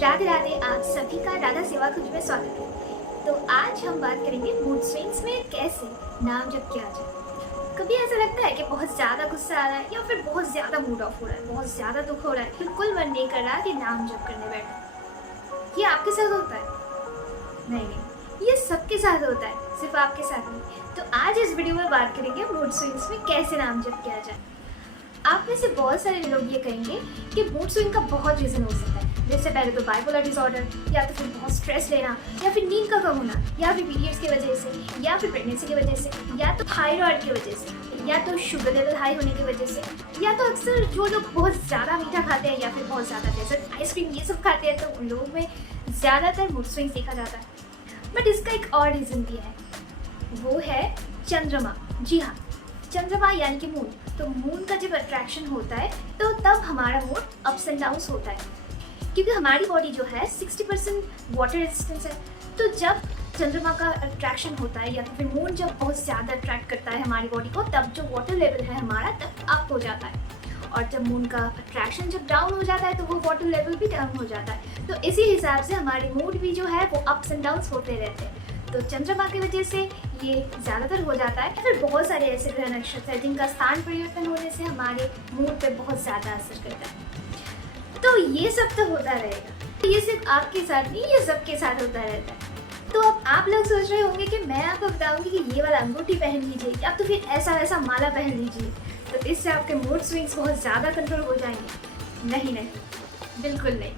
राधे राधे, आप सभी का राधा सेवा कुंज में स्वागत है। तो आज हम बात करेंगे मूड स्विंग्स में कैसे नाम जप किया जाए। कभी ऐसा लगता है कि बहुत ज़्यादा गुस्सा आ रहा है या फिर बहुत ज़्यादा मूड ऑफ हो रहा है, बहुत ज़्यादा दुख हो रहा है, बिल्कुल मन नहीं कर रहा कि नाम जप करने बैठो। ये आपके साथ होता है? नहीं, ये सबके साथ होता है, सिर्फ आपके साथ नहीं। तो आज इस वीडियो में बात करेंगे मूड स्विंग्स में कैसे नाम जप किया जाए। आप में से बहुत सारे लोग ये कहेंगे कि मूड स्विंग का बहुत रीज़न हो सकता है। जैसे पहले तो बाइपोलर डिसऑर्डर, या तो फिर बहुत स्ट्रेस लेना, या फिर नींद का कम होना, या फिर पीरियड्स की वजह से, या फिर प्रेगनेंसी की वजह से, या तो थायराइड की वजह से, या तो शुगर लेवल हाई होने की वजह से, या तो अक्सर जो लोग बहुत ज़्यादा मीठा खाते हैं या फिर बहुत ज़्यादा डेजर्ट आइसक्रीम ये सब खाते हैं, तो उन लोगों में ज़्यादातर मूड स्विंग्स देखा जाता है। बट इसका एक और रीज़न भी है, वो है चंद्रमा। जी हाँ, चंद्रमा यानी कि मून। तो मून का जब अट्रैक्शन होता है तो तब हमारा मूड अप्स एंड डाउन्स होता है, क्योंकि हमारी बॉडी जो है 60% वाटर रेजिस्टेंस है। तो जब चंद्रमा का अट्रैक्शन होता है या तो फिर मून जब बहुत ज़्यादा अट्रैक्ट करता है हमारी बॉडी को, तब जो वाटर लेवल है हमारा तब अप हो जाता है। और जब मून का अट्रैक्शन जब डाउन हो जाता है तो वो वाटर लेवल भी डाउन हो जाता है। तो इसी हिसाब से हमारी मूड भी जो है वो अप्स एंड डाउन्स होते रहते हैं। तो चंद्रमा की वजह से ये ज़्यादातर हो जाता है। फिर बहुत सारे ऐसे ग्रह नक्षत्र हैं जिनका स्थान परिवर्तन होने से हमारे मूड पे बहुत ज़्यादा असर करता है। तो ये सब तो होता रहेगा, ये सिर्फ आपके साथ नहीं, ये सबके साथ होता रहता है। तो अब आप लोग सोच रहे होंगे कि मैं आपको बताऊंगी कि ये वाला अंगूठी पहन लीजिए या तो फिर ऐसा वैसा माला पहन लीजिए, तो इससे आपके मूड स्विंग्स बहुत ज़्यादा कंट्रोल हो जाएंगे। नहीं, बिल्कुल नहीं।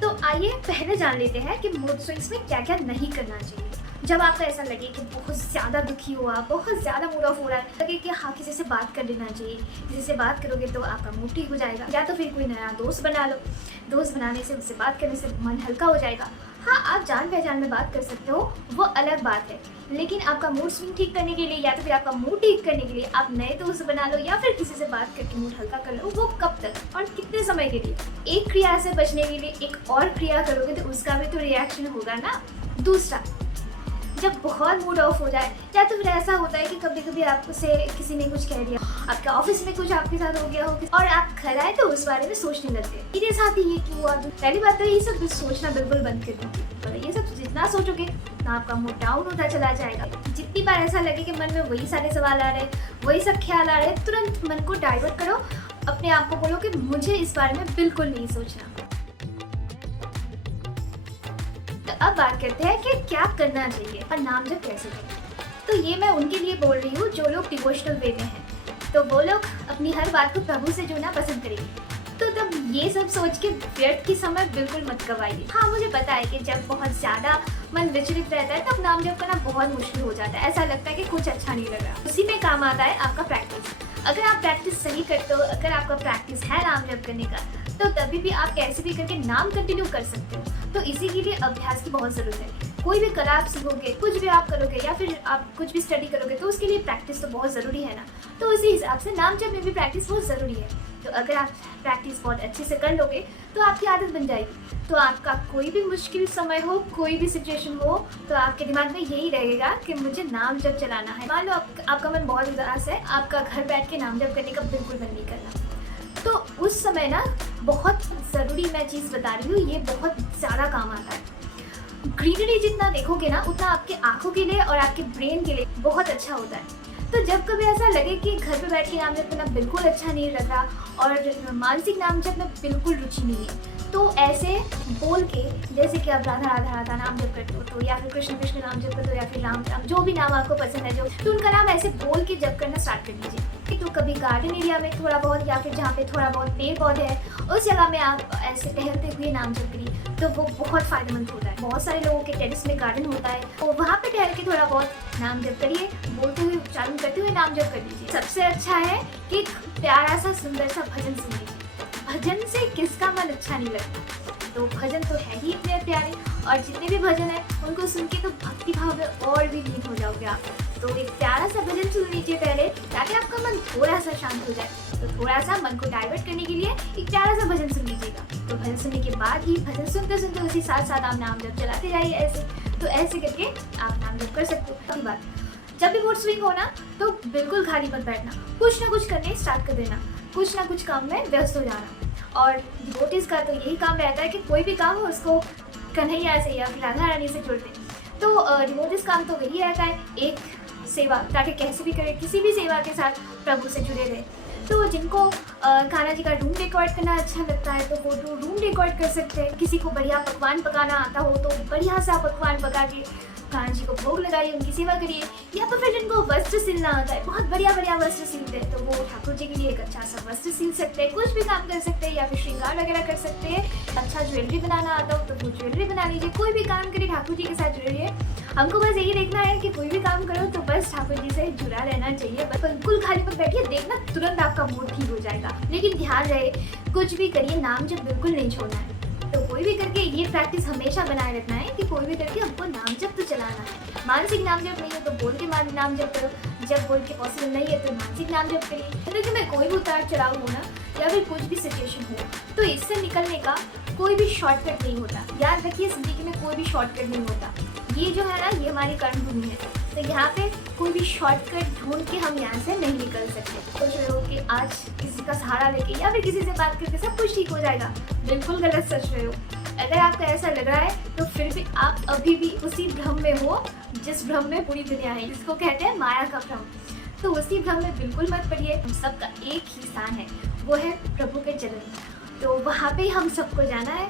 तो आइए पहले जान लेते हैं कि मूड स्विंग्स में क्या क्या नहीं करना चाहिए। जब आपको ऐसा लगे कि बहुत ज़्यादा दुखी हुआ, बहुत ज़्यादा मूड ऑफ हो रहा है, लगे कि हाँ किसी से बात कर लेना चाहिए, किसी से बात करोगे तो आपका मूड ठीक हो जाएगा, या तो फिर कोई नया दोस्त बना लो। दोस्त बनाने से, उससे बात करने से मन हल्का हो जाएगा। हाँ, आप जान पहचान में बात कर सकते हो, वो अलग बात है। लेकिन आपका मूड स्विंग ठीक करने के लिए या तो फिर आपका मूड ठीक करने के लिए आप नए दोस्त बना लो या फिर किसी से बात करके मूड हल्का कर लो। वो कब तक और कितने समय के लिए? एक क्रिया से बचने के लिए एक और क्रिया करोगे तो उसका भी तो रिएक्शन होगा ना। दूसरा, जब बहुत मूड ऑफ हो जाए, या तो फिर ऐसा होता है कि कभी कभी आपको से किसी ने कुछ कह दिया, आपके ऑफिस में कुछ आपके साथ हो गया हो और आप घर आए तो उस बारे में सोचने लगते हैं, मेरे साथ ही ये क्यों हुआ। पहली बात तो ये सब सोचना बिल्कुल बंद कर दीजिए। और ये सब जितना सोचोगे उतना आपका मूड डाउन होता चला जाएगा। जितनी बार ऐसा लगे कि मन में वही सारे सवाल आ रहे, वही सब ख्याल आ रहे, तुरंत मन को डाइवर्ट करो। अपने आप को बोलो कि मुझे इस बारे में बिल्कुल नहीं सोचना। तो अब बात करते हैं कि क्या करना चाहिए और नाम जप कैसे करें। तो ये मैं उनके लिए बोल रही हूँ जो लोग डिवोशनल वे में हैं। तो वो लोग अपनी हर बात को प्रभु से जोड़ना पसंद करेंगे। तो तब ये सब सोच के व्यर्थ की समय बिल्कुल मत गवाइए। हाँ, मुझे पता है कि जब बहुत ज़्यादा मन विचलित रहता है तब नाम जप करना बहुत मुश्किल हो जाता है। ऐसा लगता है कि कुछ अच्छा नहीं लग रहा। उसी में काम आता है आपका प्रैक्टिस। अगर आप प्रैक्टिस सही करते हो, अगर आपका प्रैक्टिस है नाम जप करने का, तो तभी भी आप कैसे भी करके नाम कंटिन्यू कर सकते हो। तो इसी के लिए अभ्यास की बहुत ज़रूरत है। कोई भी कला आप सीखोगे, कुछ भी आप करोगे या फिर आप कुछ भी स्टडी करोगे, तो उसके लिए प्रैक्टिस तो बहुत ज़रूरी है ना। तो उसी हिसाब से नाम जप में भी प्रैक्टिस बहुत ज़रूरी है। तो अगर आप प्रैक्टिस बहुत अच्छे से कर लोगे तो आपकी आदत बन जाएगी। तो आपका कोई भी मुश्किल समय हो, कोई भी सिचुएशन हो, तो आपके दिमाग में यही रहेगा कि मुझे नाम जप चलाना है। मान लो आपका मन बहुत उदास है, आपका घर बैठ के नाम जप करने का बिल्कुल मन नहीं करना, तो उस समय ना बहुत ज़रूरी मैं चीज़ बता रही हूँ, ये बहुत ज़्यादा काम आता है। ग्रीनरी जितना देखोगे ना उतना आपके आंखों के लिए और आपके ब्रेन के लिए बहुत अच्छा होता है। तो जब कभी ऐसा लगे कि घर पे बैठ के नाम जप करना बिल्कुल अच्छा नहीं लग रहा और मानसिक नाम जप में बिल्कुल रुचि नहीं है, तो ऐसे बोल के, जैसे कि आप राधा राधा राधा नाम जप करते हो तो, या फिर कृष्ण कृष्ण नाम जप करते हो, या फिर राम राम, जो भी नाम आपको पसंद है, जो तो उनका नाम ऐसे बोल के जप करना स्टार्ट कर दीजिए। तो कभी गार्डन एरिया में थोड़ा बहुत या फिर जहाँ पे थोड़ा बहुत पेड़ पौधे हैं उस जगह में आप ऐसे टहलते हुए नाम जप करिए, तो वो बहुत फायदेमंद होता है। बहुत सारे लोगों के टेरेस में गार्डन होता है, तो वहाँ पे टहल के थोड़ा बहुत नाम जप करिए, बोलते हुए उच्चारण करते हुए नाम जप कर लीजिए। सबसे अच्छा है कि एक प्यारा सा सुंदर सा भजन सुन लीजिए। भजन से किसका मन अच्छा नहीं लगता। तो भजन तो है ही इतने प्यारे, और जितने भी भजन है उनको सुन के तो भक्ति भाव में और भी लीन हो जाओगे आप। तो एक प्यारा सा भजन सुन लीजिए पहले, ताकि आपका मन थोड़ा सा शांत हो जाए। तो थोड़ा सा मन को डाइवर्ट करने के लिए एक प्यारा सा भजन सुन लीजिएगा। तो भजन सुनने के बाद ही भजन सुनते सुनते उसी साथ साथ आप नाम जप चलाते जाइए ऐसे। तो ऐसे करके आप नाम जप कर सकते हो। अगली बात, जब भी मूड स्विंग हो ना तो बिल्कुल खाली मत बैठना, कुछ ना कुछ करने स्टार्ट कर देना, कुछ ना कुछ काम में व्यस्त हो जाना। और डिवोटीज का तो यही काम रहता है कि कोई भी काम हो उसको कन्हैया से या फिर राधा रानी से जोड़ते हैं। तो डिवोटीज काम तो वही रहता है, एक सेवा, ताकि कैसे भी करे किसी भी सेवा के साथ प्रभु से जुड़े रहे। तो जिनको कान्हा जी का रूम डेकोरेट करना अच्छा लगता है तो वो रूम डेकोरेट कर सकते हैं। किसी को बढ़िया पकवान पकाना आता हो तो बढ़िया सा पकवान पका के कान्हा जी को भोग लगाइए, उनकी सेवा करिए। या तो फिर जिनको वस्त्र सिलना आता है, बहुत बढ़िया बढ़िया वस्त्र सिलते हैं, तो वो ठाकुर जी के लिए एक अच्छा सा वस्त्र सिल सकते हैं। कुछ भी काम कर सकते हैं, या फिर श्रृंगार वगैरह कर सकते हैं। अच्छा ज्वेलरी बनाना आता हो तो वो ज्वेलरी बना लीजिए। कोई भी काम करिए, ठाकुर जी के साथ जुड़िए। हमको बस यही देखना है कि कोई भी काम करो तो बस ठाकुर जी से जुड़ा रहना चाहिए। बस बिल्कुल खाली पर बैठिए, देखना तुरंत आपका मूड ठीक हो जाएगा। लेकिन ध्यान रहे, कुछ भी करिए नाम जब बिल्कुल नहीं छोड़ना है। तो कोई भी करके ये प्रैक्टिस हमेशा बनाए रखना है कि कोई भी करके हमको नाम जप तो चलाना है। मानसिक नाम जप नहीं हो तो बोल के नाम जप करो। जब बोल के पॉसिबल नहीं है तो मानसिक नाम जप करिए। जिंदगी में कोई भी उतार चढ़ाव हो ना, या फिर कुछ भी सिचुएशन हो, तो इससे निकलने का कोई भी शॉर्टकट नहीं होता। याद रखिए, जिंदगी में कोई भी शॉर्टकट नहीं होता। ये जो है ना, ये हमारी कर्म भूमि है। तो यहाँ पे कोई भी शॉर्टकट ढूंढ के हम यहाँ से नहीं निकल सकते। सोच रहे हो कि आज किसी का सहारा लेके या फिर किसी से बात करके सब कुछ ठीक हो जाएगा, बिल्कुल गलत सोच रहे हो। अगर आपको ऐसा लग रहा है तो फिर भी आप अभी भी उसी भ्रम में हो जिस भ्रम में पूरी दुनिया है, जिसको कहते हैं माया का भ्रम। तो उसी भ्रम में बिल्कुल मत पड़िए। हम सबका एक ही स्थान है, वो है प्रभु के चरण। तो वहाँ पे हम सबको जाना है।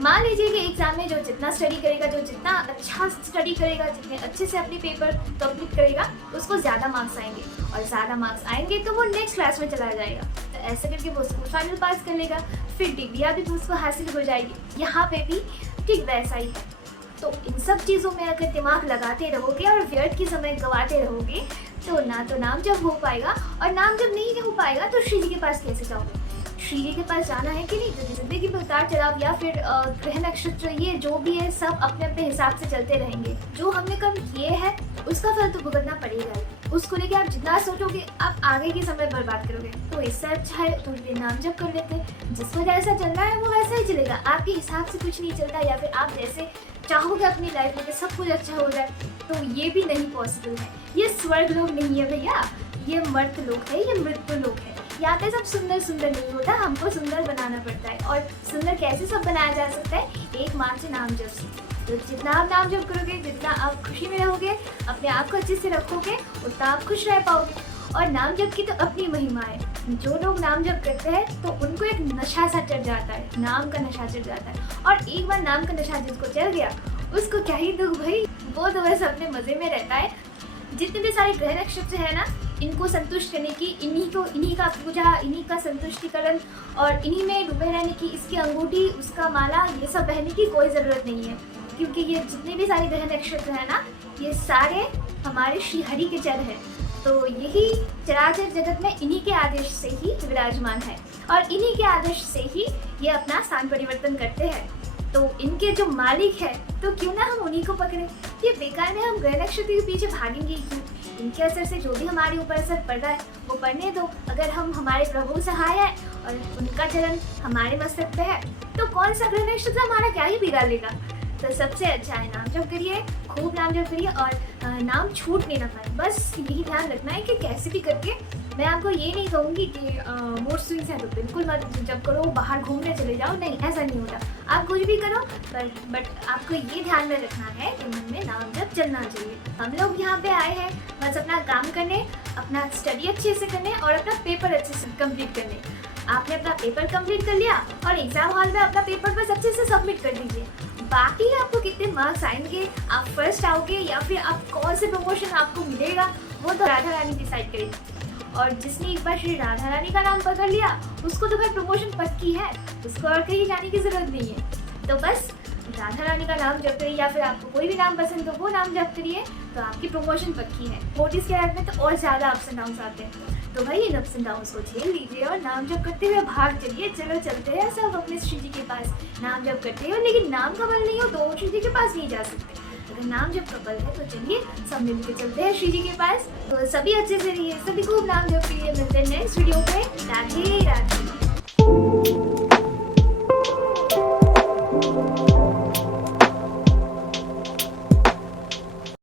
मान लीजिए कि एग्जाम में जो जितना स्टडी करेगा, जो जितना अच्छा स्टडी करेगा, जितने अच्छे से अपनी पेपर कंप्लीट करेगा, उसको ज़्यादा मार्क्स आएंगे। और ज़्यादा मार्क्स आएंगे तो वो नेक्स्ट क्लास में चला जाएगा। तो ऐसे करके वो स्कूल फाइनल पास कर लेगा, फिर डिग्रियाँ भी उसको हासिल हो जाएगी। यहाँ पे भी ठीक वैसा ही है। तो इन सब चीज़ों में अगर दिमाग लगाते रहोगे और व्यर्थ की समय गंवाते रहोगे तो ना तो नाम जब हो पाएगा, और नाम जब नहीं हो पाएगा तो श्री जी के पास कैसे जाओगे? श्री जी के पास जाना है कि नहीं? तो जिंदगी में उतार चढ़ाव या फिर ग्रह नक्षत्र, ये जो भी है सब अपने अपने हिसाब से चलते रहेंगे। जो हमने कर्म किए हैं उसका फल तो भुगतना पड़ेगा ही। उसको लेके आप जितना सोचोगे आप आगे के समय बर्बाद करोगे। तो इससे अच्छा है थोड़ी देर नाम जप कर लेते हैं। जिसको जैसा चलना है वो वैसा ही चलेगा। आपके हिसाब से कुछ नहीं चलता, या फिर आप जैसे चाहोगे अपनी लाइफ में कि सब कुछ अच्छा हो जाए, तो ये भी नहीं पॉसिबल है। ये स्वर्ग लोक नहीं है भैया, ये मर्त लोक है, ये मृत्यु लोक है। यहाँ पे सब सुंदर सुंदर नहीं होता, हमको सुंदर बनाना पड़ता है। और सुंदर कैसे सब बनाया जा सकता है? एकमात्र नाम जप से। तो जितना आप नाम जप करोगे, जितना आप खुशी में रहोगे, अपने आप को अच्छे से रखोगे, उतना आप खुश रह पाओगे। और नाम जप की तो अपनी महिमा है। जो लोग नाम जप करते हैं तो उनको एक नशा सा चढ़ जाता है, नाम का नशा चढ़ जाता है। और एक बार नाम का नशा जिसको चढ़ गया उसको क्या ही दुख भाई, वो तो बस अपने मज़े में रहता है। जितने भी सारे ग्रह नक्षत्र है ना, इनको संतुष्ट करने की, इन्हीं का पूजा, इन्हीं का संतुष्टिकरण और इन्हीं में डूबे रहने की, इसकी अंगूठी, उसका माला, ये सब पहनने की कोई ज़रूरत नहीं है। क्योंकि ये जितने भी सारे ग्रह नक्षत्र है ना, ये सारे हमारे श्री हरि के चर हैं। तो यही चराचर जगत में इन्हीं के आदेश से ही विराजमान है, और इन्हीं के आदेश से ही ये अपना स्थान परिवर्तन करते हैं। तो इनके जो मालिक है, तो क्यों ना हम उन्हीं को पकड़े। ये बेकार में हम ग्रह नक्षत्र के पीछे भागेंगे क्यों? इनके असर से जो भी हमारे ऊपर असर पड़ रहा है वो पड़ने दो। अगर हम हमारे प्रभु सहाय है और उनका चरण हमारे मस्तक पे है, तो कौन सा ग्रह नक्षत्र हमारा क्या ही बिगाड़ लेगा। तो सबसे अच्छा है नाम जप करिए, खूब नाम जप करिए, और नाम छूट नहीं ना पाए। बस यही ध्यान रखना है कि कैसे भी करके, मैं आपको ये नहीं कहूँगी कि मूड स्विंग्स हैं तो बिल्कुल मत जप करो, बाहर घूमने चले जाओ, नहीं, ऐसा नहीं होता। आप कुछ भी करो, बट आपको ये ध्यान में रखना है कि मन में नाम जप चलना चाहिए। हम लोग यहाँ पे आए हैं बस अपना काम करने, अपना स्टडी अच्छे से करने और अपना पेपर अच्छे से कंप्लीट करने। आपने अपना पेपर कंप्लीट कर लिया और एग्जाम हॉल में अपना पेपर बस अच्छे से सबमिट कर दीजिए। बाकी आपको कितने मार्क्स आएंगे, आप फर्स्ट आओगे या फिर आप कौन से प्रमोशन आपको मिलेगा, वो तो राधा रानी डिसाइड करेगी। और जिसने एक बार श्री राधा रानी का नाम पकड़ लिया उसको तो फिर प्रमोशन पक्की है, उसको और कहीं जाने की जरूरत नहीं है। तो बस राधा रानी का नाम जप करिए, या फिर आपको कोई भी नाम पसंद हो वो नाम जप करिए, तो आपकी प्रमोशन पक्की है। 40s के लाइफ में तो और ज़्यादा अप्स एंड डाउन्स आते हैं। तो भाई इन अप्स एंड डाउन्स को झेल लीजिए और नाम जप करते हुए भाग चलिए। चलो चलते हैं सब अपने श्री जी के पास। नाम जप करते हो लेकिन नाम का बल नहीं हो तो श्री जी के पास नहीं जा सकते। अगर नाम जप का बल है तो चलिए सब मिलकर चलते हैं श्री जी के पास। तो सभी अच्छे से रहिए, सभी खूब नाम जप करिए। मिलते हैं नेक्स्ट वीडियो पे। राधे राधे।